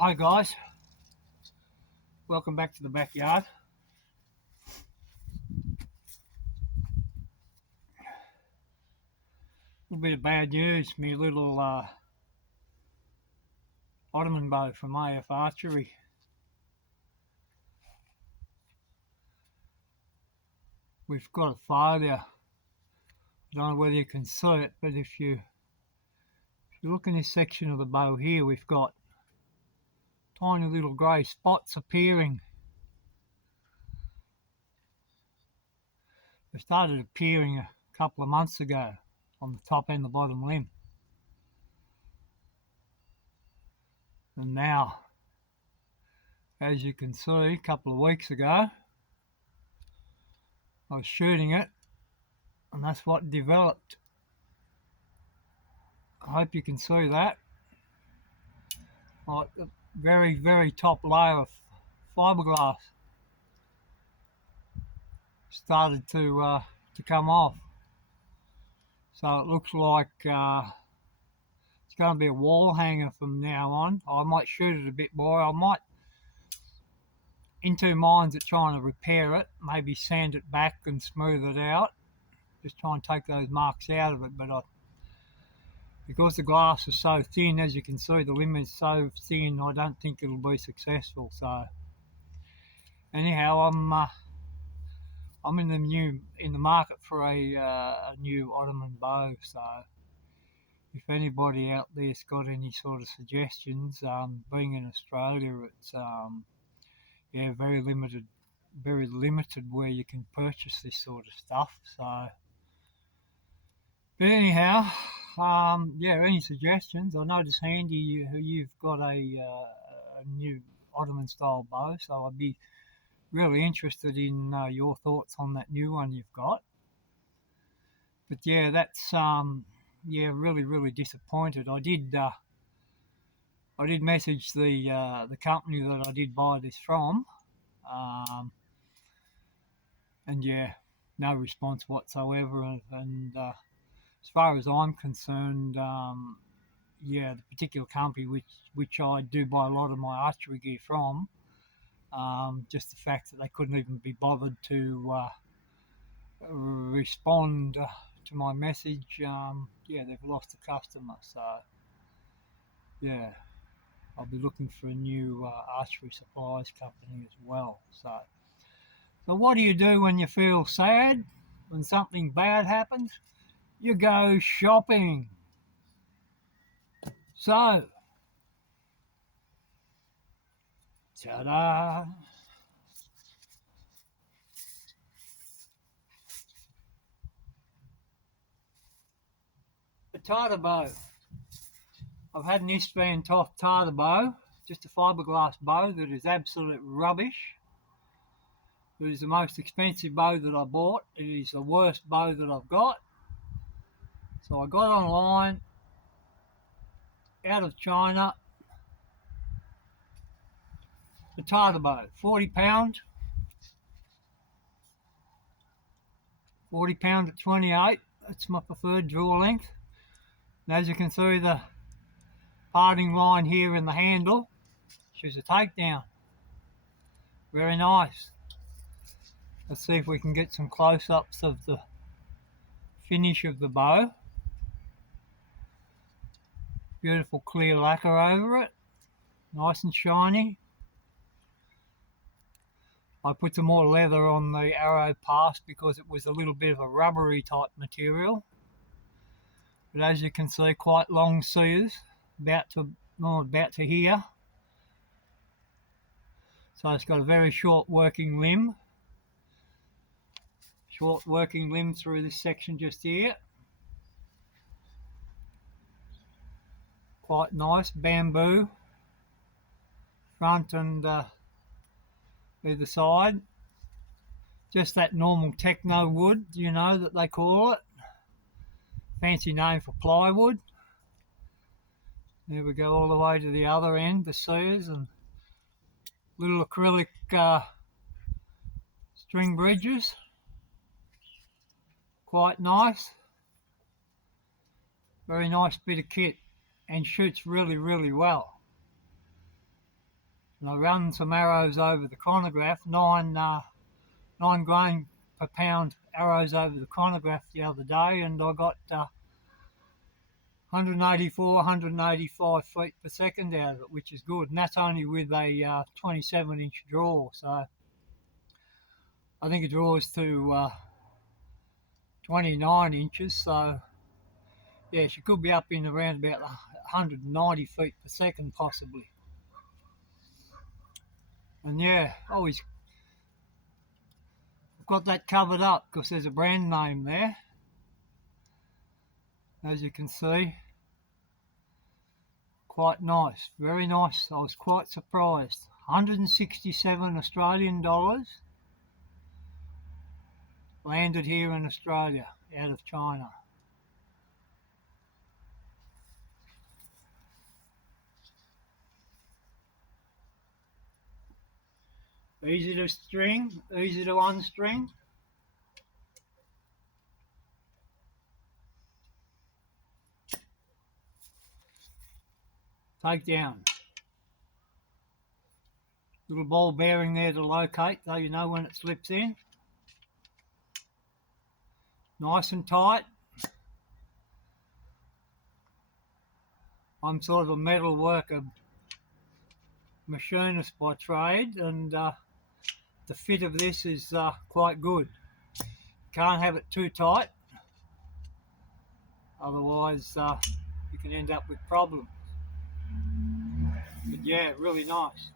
Hi guys, welcome back to the backyard. A little bit of bad news, me little Ottoman bow from AF Archery. We've got a failure. I don't know whether you can see it, but if you look in this section of the bow here, we've got tiny little grey spots appearing. They started appearing a couple of months ago on the top and the bottom limb. And now, as you can see, a couple of weeks ago, I was shooting it and that's what developed. I hope you can see that. Like the very, very top layer of fiberglass started to come off. So it looks like it's going to be a wall hanger from now on. I might shoot it a bit more. I might, in two minds at trying to repair it, maybe sand it back and smooth it out. Just try and take those marks out of it. But because the glass is so thin, as you can see, the limb is so thin, I don't think it'll be successful. So anyhow, I'm in the market for a new Ottoman bow. So if anybody out there's got any sort of suggestions, being in Australia, it's very limited where you can purchase this sort of stuff. So, but anyhow, any suggestions? I noticed Handy, you've got a new Ottoman style bow, so I'd be really interested in your thoughts on that new one you've got. But yeah, that's really disappointed. I did message the company that I did buy this from, and yeah, no response whatsoever. And as far as I'm concerned, the particular company which I do buy a lot of my archery gear from, just the fact that they couldn't even be bothered to respond to my message, they've lost a customer. So yeah, I'll be looking for a new archery supplies company as well. So what do you do when you feel sad? When something bad happens? You go shopping. So, ta-da! A Tatar bow. I've had an Eastman Tatar bow, just a fiberglass bow that is absolute rubbish. It is the most expensive bow that I bought. It is the worst bow that I've got. So I got online, out of China, a Tatar bow, £40. £40 at 28. That's my preferred draw length. And as you can see, the parting line here in the handle shows a takedown. Very nice. Let's see if we can get some close-ups of the finish of the bow. Beautiful clear lacquer over it, nice and shiny. I put some more leather on the arrow pass because it was a little bit of a rubbery type material. But as you can see, quite long sears, about to here. So it's got a very short working limb. Short working limb through this section just here. Quite nice, bamboo. Front and either side. Just that normal techno wood, that they call it. Fancy name for plywood. There we go, all the way to the other end, the sears and little acrylic string bridges. Quite nice. Very nice bit of kit and shoots really well. And I run some arrows over the chronograph, 9 grain per pound arrows over the chronograph the other day, and I got 184, 185 feet per second out of it, which is good. And that's only with a 27-inch draw. So I think it draws to 29 inches. So yeah, she could be up in around about 190 feet per second possibly. And yeah, always got that covered up because there's a brand name there, as you can see. Quite nice, very nice. I was quite surprised. 167 Australian dollars, landed here in Australia out of China. Easy to string, easy to unstring. Take down. Little ball bearing there to locate, so you know when it slips in. Nice and tight. I'm sort of a metal worker machinist by trade, and the fit of this is quite good. Can't have it too tight, otherwise you can end up with problems. But yeah, really nice.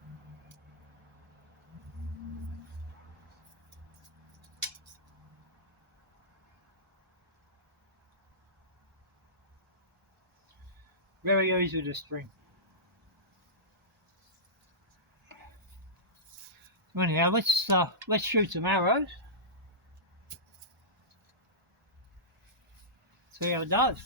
Very easy to string. So anyhow, let's shoot some arrows. See how it does.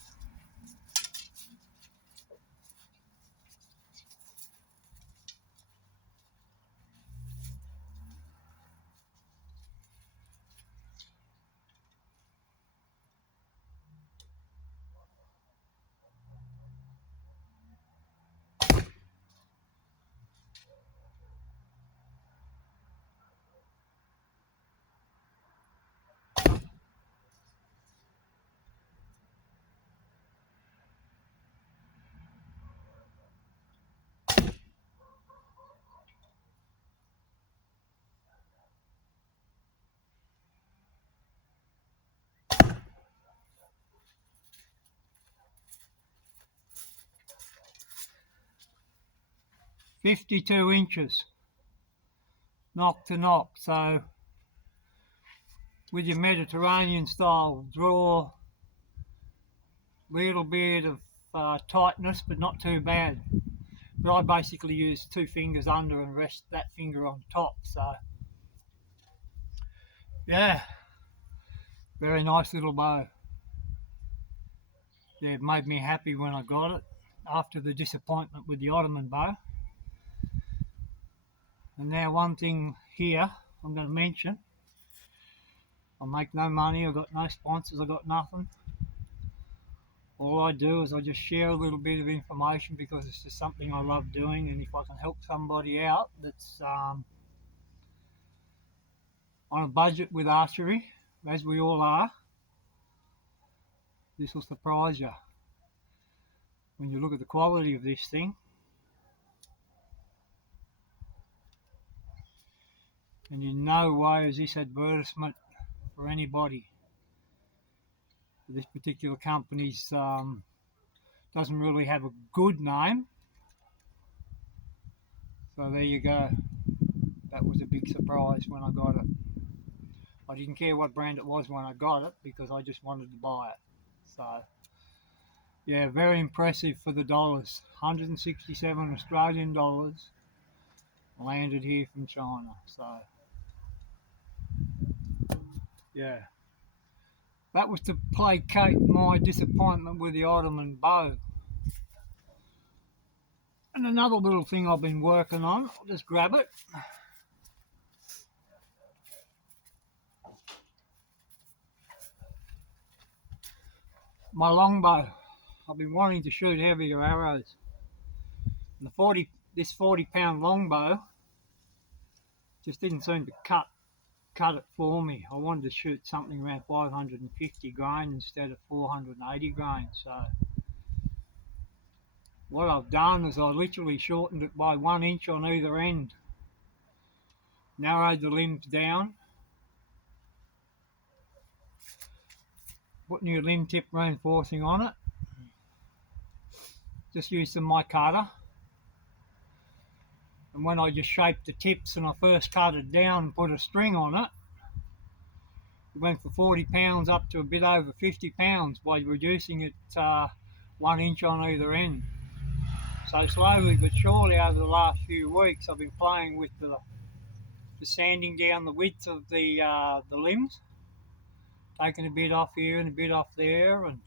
.52 inches, knock to knock. So with your Mediterranean style draw, little bit of tightness, but not too bad. But I basically use 2 fingers under and rest that finger on top. So yeah, very nice little bow. Yeah, it made me happy when I got it after the disappointment with the Ottoman bow. And now one thing here I'm going to mention. I make no money, I've got no sponsors, I've got nothing. All I do is I just share a little bit of information because it's just something I love doing, and if I can help somebody out that's on a budget with archery, as we all are, this will surprise you when you look at the quality of this thing. And in no way is this advertisement for anybody. This particular company's doesn't really have a good name. So there you go. That was a big surprise when I got it. I didn't care what brand it was when I got it because I just wanted to buy it. So yeah, very impressive for the dollars. 167 Australian dollars landed here from China. So yeah, that was to placate my disappointment with the Ottoman bow. And another little thing I've been working on, I'll just grab it. My longbow. I've been wanting to shoot heavier arrows. And the this 40-pound longbow just didn't seem to cut it for me. I wanted to shoot something around 550 grain instead of 480 grain. So what I've done is I literally shortened it by 1 inch on either end, narrowed the limbs down, put new limb tip reinforcing on it, just used some micarta, and when I just shaped the tips and I first cut it down and put a string on it, it went from 40 pounds up to a bit over 50 pounds by reducing it 1 inch on either end. So slowly but surely over the last few weeks I've been playing with the sanding down the width of the limbs, taking a bit off here and a bit off there, and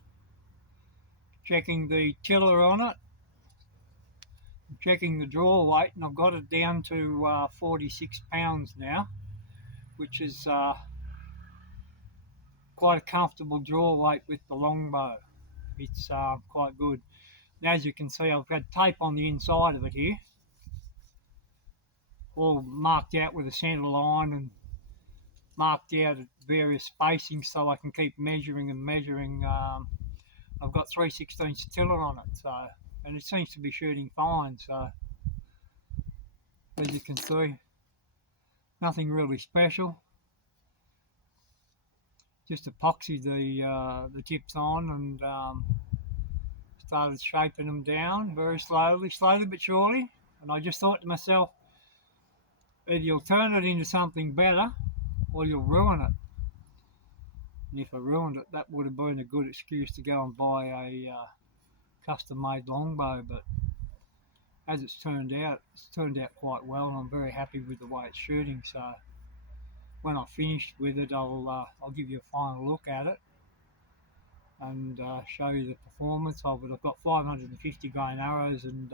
checking the tiller on it, checking the draw weight, and I've got it down to 46 pounds now, which is quite a comfortable draw weight with the longbow. It's quite good. And as you can see, I've got tape on the inside of it here, all marked out with a centre line and marked out at various spacings so I can keep measuring and measuring. I've got 3/16 tiller on it, so, and it seems to be shooting fine. So as you can see, nothing really special. Just epoxied the tips on and started shaping them down very slowly but surely. And I just thought to myself, either you'll turn it into something better or you'll ruin it. And if I ruined it, that would have been a good excuse to go and buy a custom-made longbow. But as it's turned out quite well, and I'm very happy with the way it's shooting. So when I've finished with it, I'll give you a final look at it and show you the performance of it. I've got 550 grain arrows, and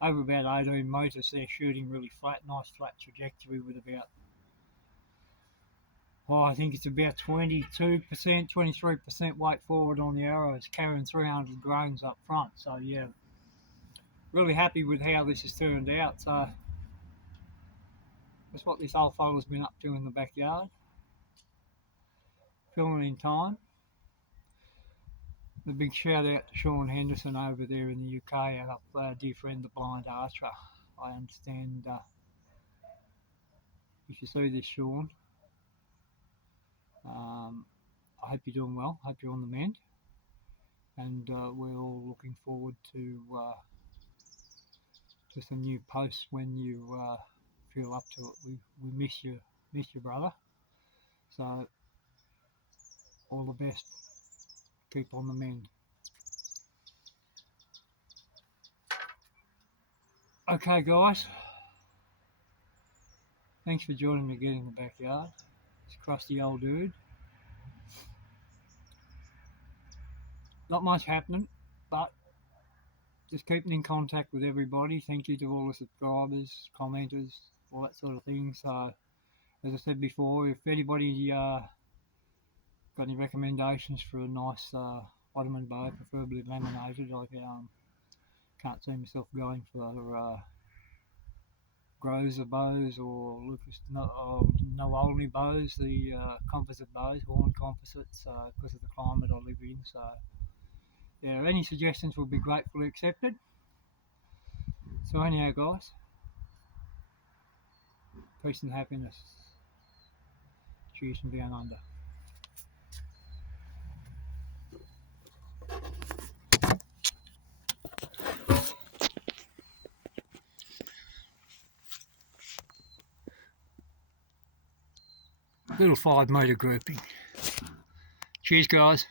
over about 18 metres they're shooting really flat, nice flat trajectory with about, I think it's about 22%, 23% weight forward on the arrows, carrying 300 grains up front. So yeah, really happy with how this has turned out. So that's what this old fella's been up to in the backyard, filming in time. A big shout out to Sean Henderson over there in the UK, our dear friend the blind archer. I understand if you see this, Sean, I hope you're doing well, hope you're on the mend, and we're all looking forward to some new posts when you feel up to it. We miss you brother, so all the best, keep on the mend. Okay guys, thanks for joining me again in the backyard. It's crusty old dude. Not much happening, but just keeping in contact with everybody. Thank you to all the subscribers, commenters, all that sort of thing. So as I said before, if anybody got any recommendations for a nice Ottoman bow, preferably laminated, I can't see myself going for Grozer bows or Lucas Noolny bows, the composite bows, horn composites, because of the climate I live in. So yeah, any suggestions would be gratefully accepted. So anyhow guys, peace and happiness. Cheers from down under. Little 5 metre grouping. Cheers guys.